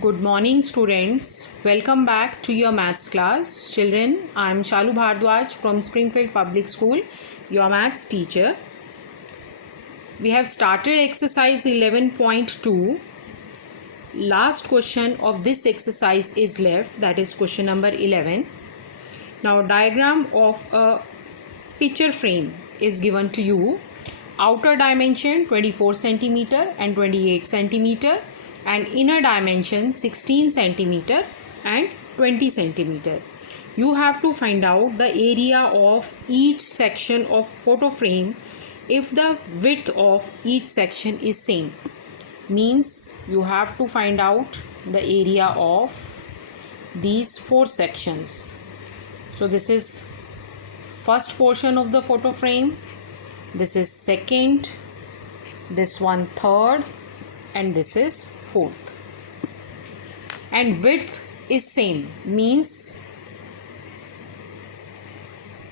Good morning, students. Welcome back to your maths class. Children, I am Shalu Bhardwaj from Springfield Public School, your maths teacher. We have started exercise 11.2. Last question of this exercise is left, that is question number 11. Now, diagram of a picture frame is given to you. Outer dimension 24 centimeter and 28 centimeter. And inner dimension 16 centimeter and 20 centimeter. You have to find out the area of each section of photo frame if the width of each section is same. Means you have to find out the area of these four sections. So this is first portion of the photo frame, this is second, this one third, and this is fourth. And width is same, means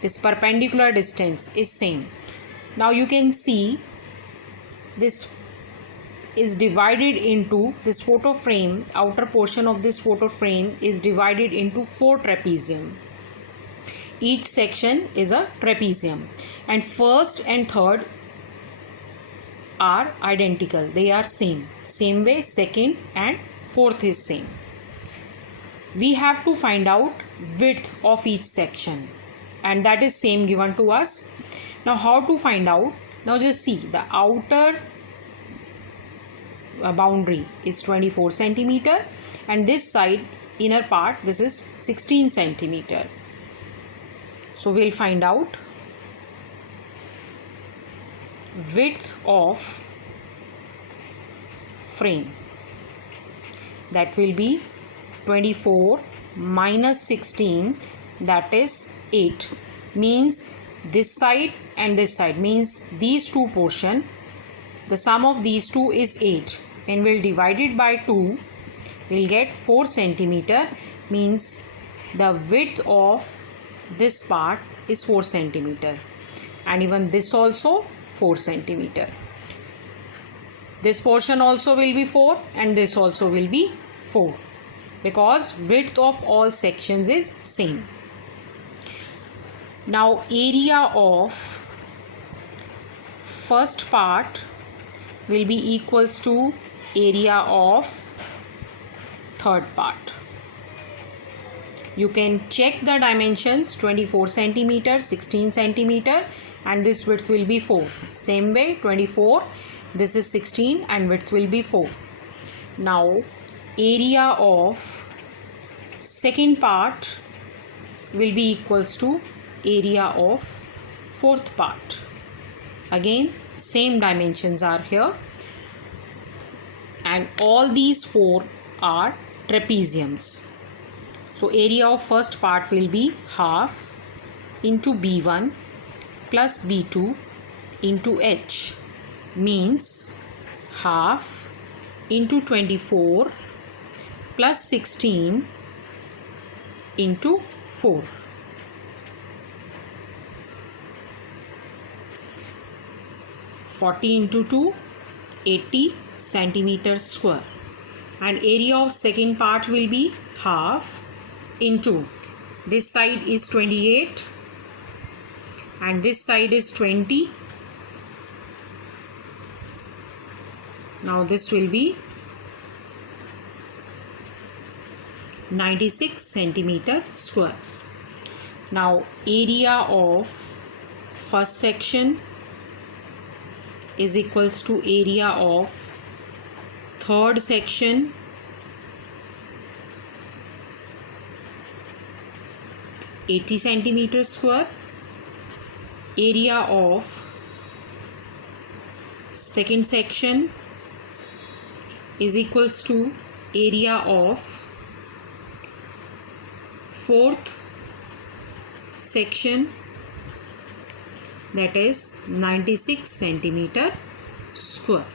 this perpendicular distance is same. Now you can see this is divided into this photo frame, outer portion of this photo frame is divided into four trapezium. Each section is a trapezium, and first and third are identical, they are same way second and fourth is same. We have to find out width of each section, and that is same given to us. Now how to find out? Now just see, the outer boundary is 24 centimeter and this side inner part, this is 16 centimeter. So we'll find out width of frame, that will be 24 minus 16, that is 8. Means this side and this side, means these two portion, the sum of these two is 8, and we'll divide it by 2, we'll get 4 centimeter. Means the width of this part is 4 centimeter, and even this also 4 centimeter. This portion also will be 4 and this also will be 4, because width of all sections is same. Now area of first part will be equals to area of third part. You can check the dimensions, 24 centimeter, 16 centimeter, and this width will be 4. Same way 24, this is 16 and width will be 4. Now area of second part will be equals to area of fourth part. Again same dimensions are here, and all these four are trapeziums. So area of first part will be half into B1 plus B2 into H, means half into 24 plus 16 into 4. Into 2, 80 centimeters square. And area of second part will be half into, this side is 28 and this side is 20. Now this will be 96 centimeter square. Now area of first section is equals to area of third section (80 centimeter square). Area of second section is equals to area of fourth section, that is 96 centimeter square.